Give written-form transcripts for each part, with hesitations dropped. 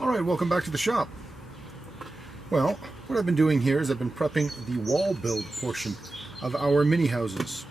Alright, welcome back to the shop. Well, what I've been doing here is I've been prepping the wall build portion of our mini houses.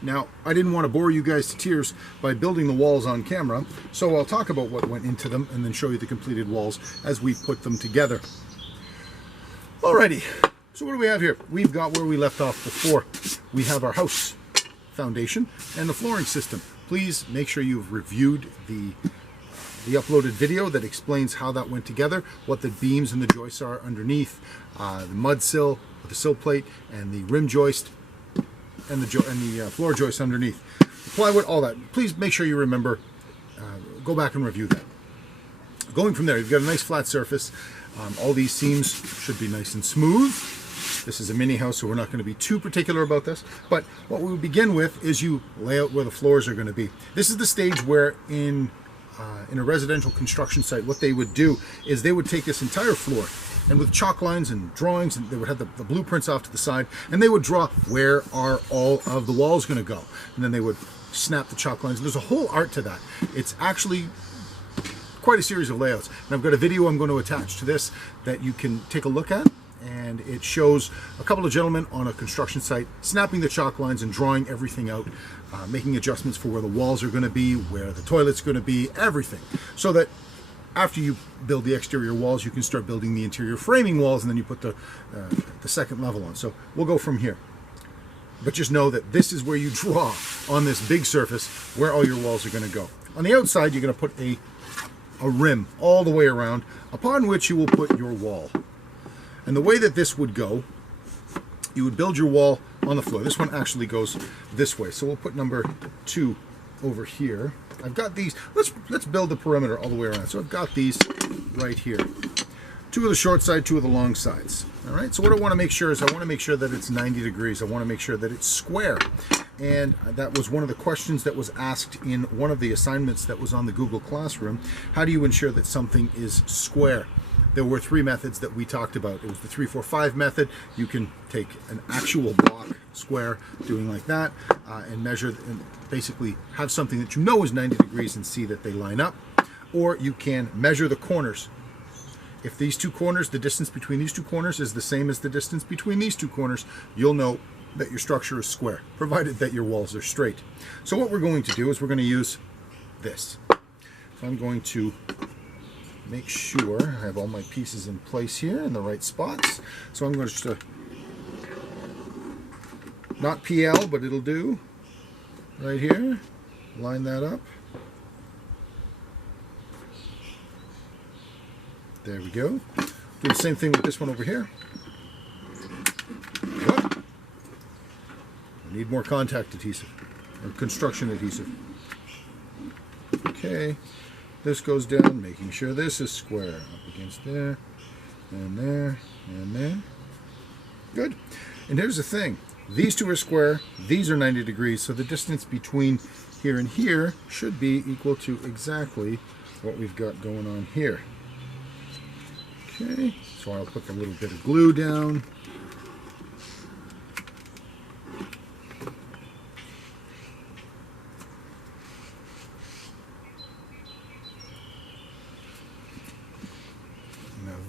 Now, I didn't want to bore you guys to tears by building the walls on camera, so I'll talk about what went into them and then show you the completed walls as we put them together. Alrighty, so what do we have here? We've got where we left off before. We have our house foundation and the flooring system. Please make sure you've reviewed the uploaded video that explains how that went together, what the beams and the joists are underneath, the mud sill with the sill plate, and the rim joist, and the floor joist underneath. The plywood, all that. Please make sure you remember, go back and review that. Going from there, you've got a nice flat surface. All these seams should be nice and smooth. This is a mini house, so we're not going to be too particular about this. But what we would begin with is you lay out where the floors are going to be. This is the stage where in a residential construction site, what they would do is they would take this entire floor, and with chalk lines and drawings, and they would have the blueprints off to the side, and they would draw where are all of the walls going to go, and then they would snap the chalk lines. There's a whole art to that. It's actually quite a series of layouts, and I've got a video I'm going to attach to this that you can take a look at, and it shows a couple of gentlemen on a construction site snapping the chalk lines and drawing everything out, making adjustments for where the walls are going to be, where the toilet's going to be, everything, so that after you build the exterior walls, you can start building the interior framing walls, and then you put the second level on. So we'll go from here. But just know that this is where you draw on this big surface where all your walls are going to go. On the outside, you're going to put a rim all the way around, upon which you will put your wall. And the way that this would go, you would build your wall on the floor. This one actually goes this way. So we'll put number 2 over here. I've got these, let's build the perimeter all the way around. So I've got these right here. 2 of the short side, 2 of the long sides. All right, so what I want to make sure is I want to make sure that it's 90 degrees. I want to make sure that it's square. And that was one of the questions that was asked in one of the assignments that was on the Google Classroom. How do you ensure that something is square? There were 3 methods that we talked about. It was the 3-4-5 method. You can take an actual block square, doing like that, and measure and basically have something that you know is 90 degrees and see that they line up. Or you can measure the corners. If these 2 corners, the distance between these 2 corners is the same as the distance between these 2 corners, you'll know that your structure is square, provided that your walls are straight. So what we're going to do is we're going to use this. So I'm going to make sure I have all my pieces in place here in the right spots. So I'm going to just not PL, but it'll do right here. Line that up. There we go. Do the same thing with this one over here. What? I need more contact adhesive, or construction adhesive. Okay. This goes down, making sure this is square. Up against there, and there, and there. Good. And here's the thing. These 2 are square, these are 90 degrees, so the distance between here and here should be equal to exactly what we've got going on here. Okay, so I'll put a little bit of glue down.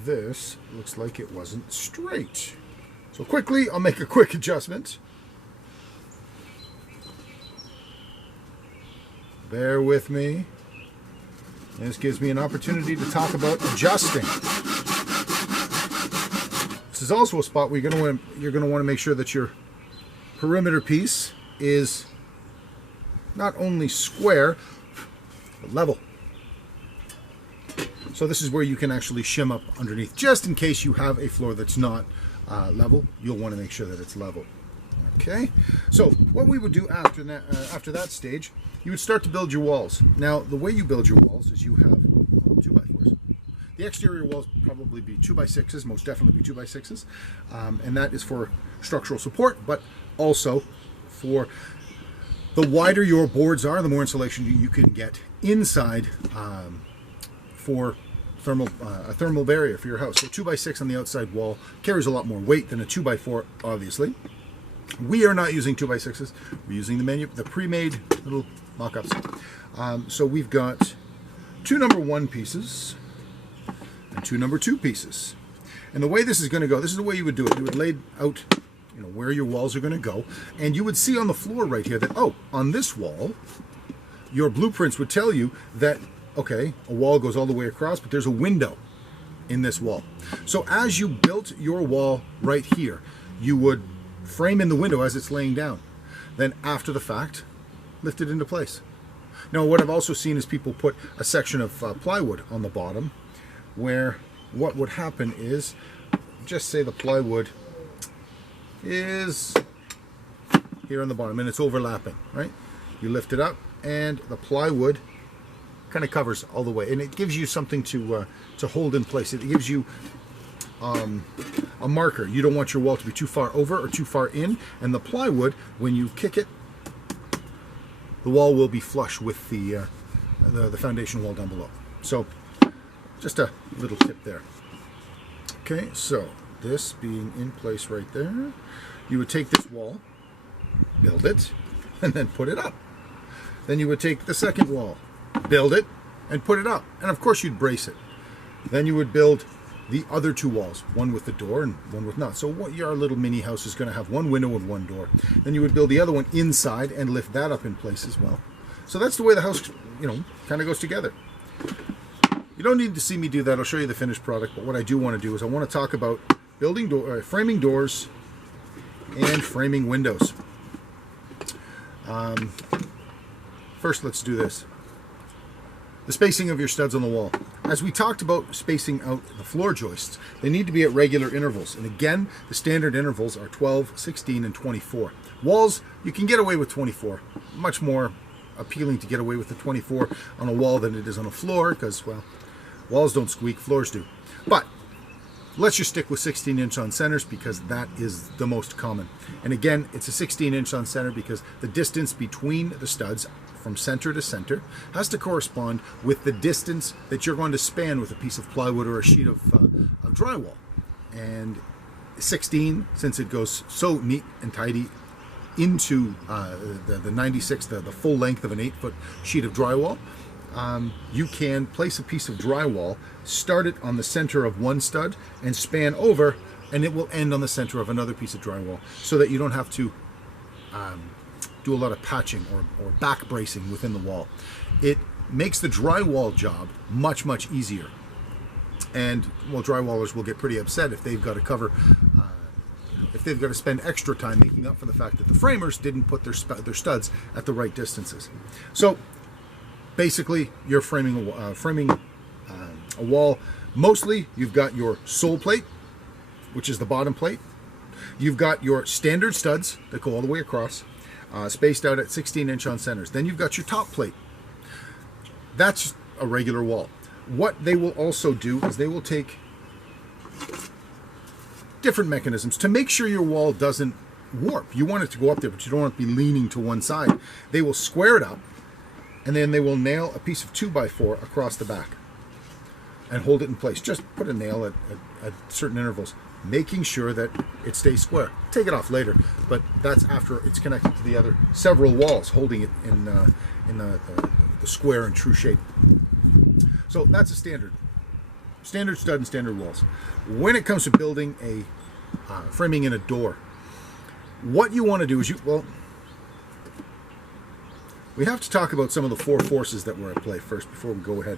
This looks like it wasn't straight. So quickly, I'll make a quick adjustment. Bear with me. This gives me an opportunity to talk about adjusting. This is also a spot where you're going to want to make sure that your perimeter piece is not only square, but level. So this is where you can actually shim up underneath. Just in case you have a floor that's not level, you'll want to make sure that it's level. Okay, so what we would do after that stage, you would start to build your walls. Now, the way you build your walls is you have 2x4s. The exterior walls probably be 2x6s, most definitely be 2x6s, and that is for structural support, but also for the wider your boards are, the more insulation you can get inside for a thermal barrier for your house. So 2x6 on the outside wall carries a lot more weight than a 2x4, obviously. We are not using 2x6s. We're using the pre-made little mock-ups. So we've got 2 number 1 pieces and 2 number 2 pieces. And the way this is going to go, this is the way you would do it. You would lay out, where your walls are going to go, and you would see on the floor right here that, oh, on this wall, your blueprints would tell you that, okay, a wall goes all the way across, but there's a window in this wall. So as you built your wall right here, you would frame in the window as it's laying down. Then after the fact, lift it into place. Now what I've also seen is people put a section of plywood on the bottom, where what would happen is, just say the plywood is here on the bottom and it's overlapping, right? You lift it up and the plywood kind of covers all the way, and it gives you something to hold in place. It gives you a marker. You don't want your wall to be too far over or too far in, and the plywood, when you kick it, the wall will be flush with the foundation wall down below. So just a little tip there. Okay, so this being in place right there, you would take this wall, build it, and then put it up. Then you would take the second wall, build it, and put it up. And of course you'd brace it. Then you would build the other 2 walls, one with the door and one with not. So what your little mini house is going to have 1 window and 1 door. Then you would build the other one inside and lift that up in place as well. So that's the way the house, kind of goes together. You don't need to see me do that. I'll show you the finished product. But what I do want to do is I want to talk about framing doors and framing windows. First, let's do this. The spacing of your studs on the wall. As we talked about spacing out the floor joists, they need to be at regular intervals. And again, the standard intervals are 12, 16, and 24. Walls, you can get away with 24. Much more appealing to get away with the 24 on a wall than it is on a floor, because, well, walls don't squeak, floors do. But let's just stick with 16-inch on centers, because that is the most common. And again, it's a 16-inch on center because the distance between the studs from center to center has to correspond with the distance that you're going to span with a piece of plywood or a sheet of drywall. And 16, since it goes so neat and tidy into the 96, the full length of an 8-foot sheet of drywall, you can place a piece of drywall, start it on the center of one stud and span over, and it will end on the center of another piece of drywall, so that you don't have to do a lot of patching or back bracing within the wall. It makes the drywall job much, much easier. And, well, drywallers will get pretty upset if they've got to cover, if they've got to spend extra time making up for the fact that the framers didn't put their studs at the right distances. So basically, you're framing a wall. Mostly, you've got your sole plate, which is the bottom plate. You've got your standard studs that go all the way across, spaced out at 16-inch on centers. Then you've got your top plate. That's a regular wall. What they will also do is they will take different mechanisms to make sure your wall doesn't warp. You want it to go up there, but you don't want it to be leaning to one side. They will square it up, and then they will nail a piece of 2x4 across the back and hold it in place. Just put a nail at certain intervals, making sure that it stays square. Take it off later, but that's after it's connected to the other several walls, holding it in the square and true shape. So that's a standard stud and standard walls. When it comes to building a framing in a door, what you want to do is we have to talk about some of the 4 forces that were at play first before we go ahead.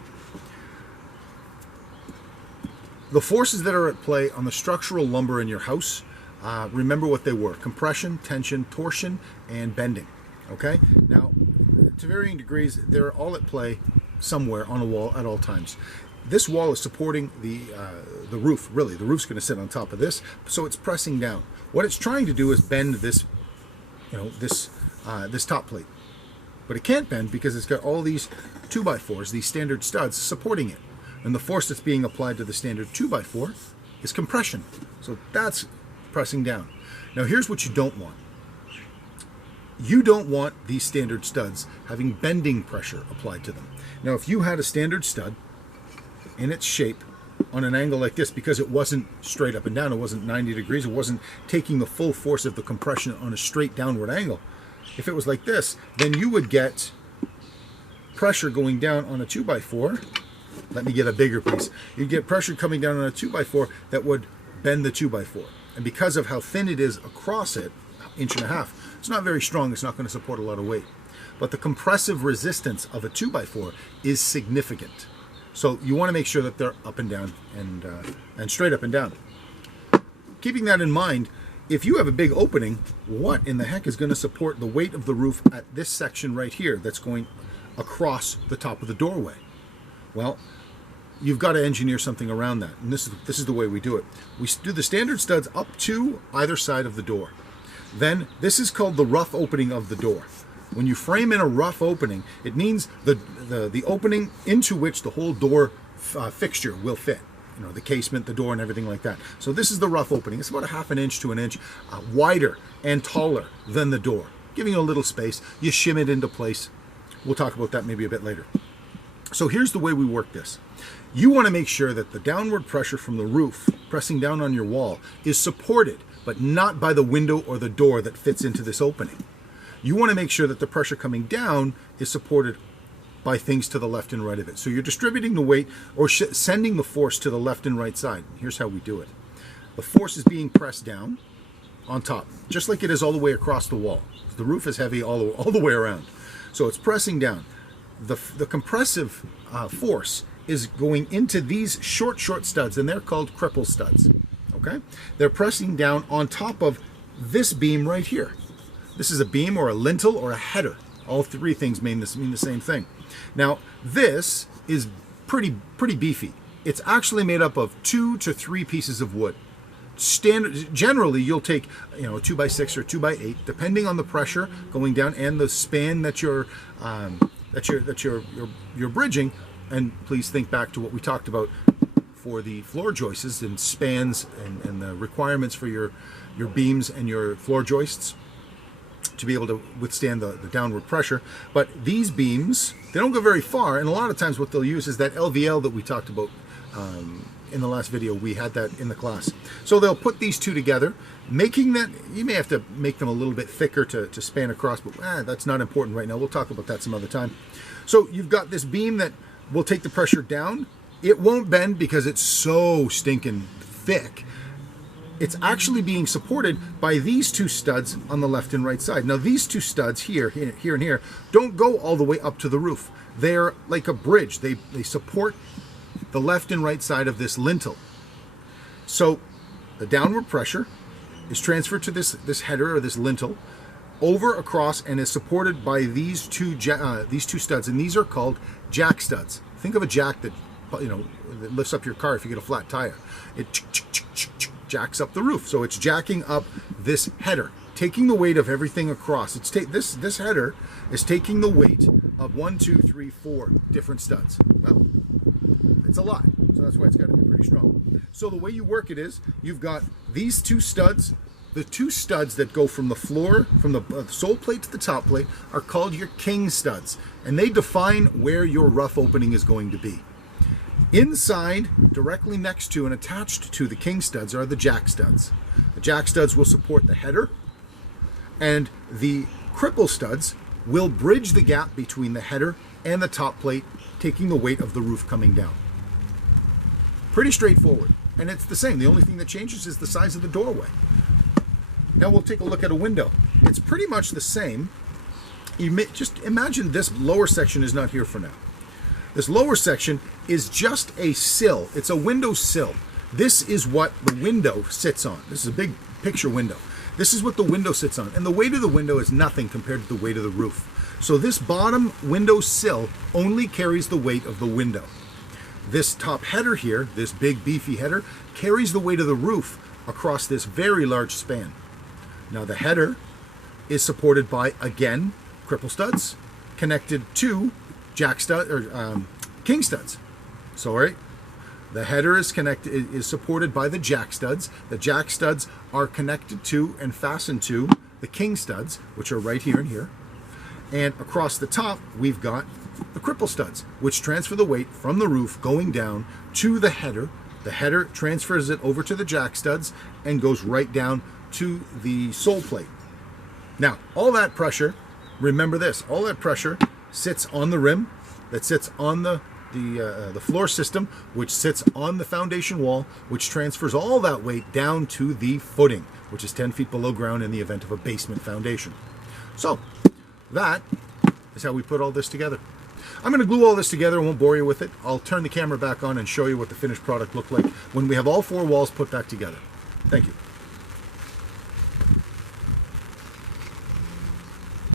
The forces that are at play on the structural lumber in your house, remember what they were: compression, tension, torsion, and bending. Okay? Now, to varying degrees, they're all at play somewhere on a wall at all times. This wall is supporting the roof. Really, the roof's going to sit on top of this, so it's pressing down. What it's trying to do is bend this, this top plate, but it can't bend because it's got all these 2x4s, these standard studs, supporting it. And the force that's being applied to the standard 2x4 is compression. So that's pressing down. Now here's what you don't want. You don't want these standard studs having bending pressure applied to them. Now if you had a standard stud in its shape on an angle like this, because it wasn't straight up and down, it wasn't 90 degrees, it wasn't taking the full force of the compression on a straight downward angle. If it was like this, then you would get pressure going down on a 2x4 let me get a bigger piece. You'd get pressure coming down on a 2x4 that would bend the 2x4. And because of how thin it is across it, 1.5 inches, it's not very strong. It's not going to support a lot of weight. But the compressive resistance of a 2x4 is significant. So you want to make sure that they're up and down and straight up and down. Keeping that in mind, if you have a big opening, what in the heck is going to support the weight of the roof at this section right here that's going across the top of the doorway? Well, you've got to engineer something around that. And this is the way we do it. We do the standard studs up to either side of the door. Then this is called the rough opening of the door. When you frame in a rough opening, it means the opening into which the whole door fixture will fit. You know, the casement, the door, and everything like that. So this is the rough opening. It's about 1/2 inch to 1 inch wider and taller than the door, giving you a little space. You shim it into place. We'll talk about that maybe a bit later. So here's the way we work this. You want to make sure that the downward pressure from the roof pressing down on your wall is supported, but not by the window or the door that fits into this opening. You want to make sure that the pressure coming down is supported by things to the left and right of it. So you're distributing the weight or sending the force to the left and right side. Here's how we do it. The force is being pressed down on top, just like it is all the way across the wall. The roof is heavy all the way around. So it's pressing down. The compressive force is going into these short studs, and they're called cripple studs. Okay? They're pressing down on top of this beam right here. This is a beam or a lintel or a header. All three things mean the same thing. Now, this is pretty beefy. It's actually made up of 2 to 3 pieces of wood. Generally, you'll take a 2x6 or 2x8, depending on the pressure going down and the span that you're bridging. And please think back to what we talked about for the floor joists and spans and the requirements for your beams and your floor joists to be able to withstand the downward pressure. But these beams, they don't go very far, and a lot of times what they'll use is that LVL that we talked about in the last video. We had that in the class. So they'll put these two together, making that, you may have to make them a little bit thicker to span across, but that's not important right now. We'll talk about that some other time. So you've got this beam that will take the pressure down. It won't bend because it's so stinking thick. It's actually being supported by these two studs on the left and right side. Now these two studs here and here don't go all the way up to the roof. They're like a bridge. They support the left and right side of this lintel. So the downward pressure is transferred to this header or this lintel over across and is supported by these two studs, and these are called jack studs. Think of a jack that that lifts up your car if you get a flat tire. It jacks up the roof. So it's jacking up this header, taking the weight of everything across. This header is taking the weight of 1, 2, 3, 4 different studs. Well, it's a lot. So that's why it's got to be pretty strong. So the way you work it is, you've got these two studs. The two studs that go from the floor, from the sole plate to the top plate, are called your king studs. And they define where your rough opening is going to be. Inside, directly next to and attached to the king studs, are the jack studs. The jack studs will support the header, and the cripple studs will bridge the gap between the header and the top plate, taking the weight of the roof coming down. Pretty straightforward, and it's the same. The only thing that changes is the size of the doorway. Now we'll take a look at a window. It's pretty much the same. Just imagine this lower section is not here for now. This lower section is just a sill. It's a window sill. This is what the window sits on. This is a big picture window. This is what the window sits on. And the weight of the window is nothing compared to the weight of the roof. So this bottom window sill only carries the weight of the window. This top header here, this big beefy header, carries the weight of the roof across this very large span. Now the header is supported by, again, cripple studs connected to jack stud or king studs. Sorry, the header is supported by the jack studs. The jack studs are connected to and fastened to the king studs, which are right here and here. And across the top, we've got the cripple studs, which transfer the weight from the roof going down to the header. The header transfers it over to the jack studs and goes right down to the sole plate. Now, all that pressure, remember this, all that pressure sits on the rim, that sits on the the floor system, which sits on the foundation wall, which transfers all that weight down to the footing, which is 10 feet below ground in the event of a basement foundation. So that is how we put all this together. I'm going to glue all this together. I won't bore you with it. I'll turn the camera back on and show you what the finished product looked like when we have all 4 walls put back together. Thank you.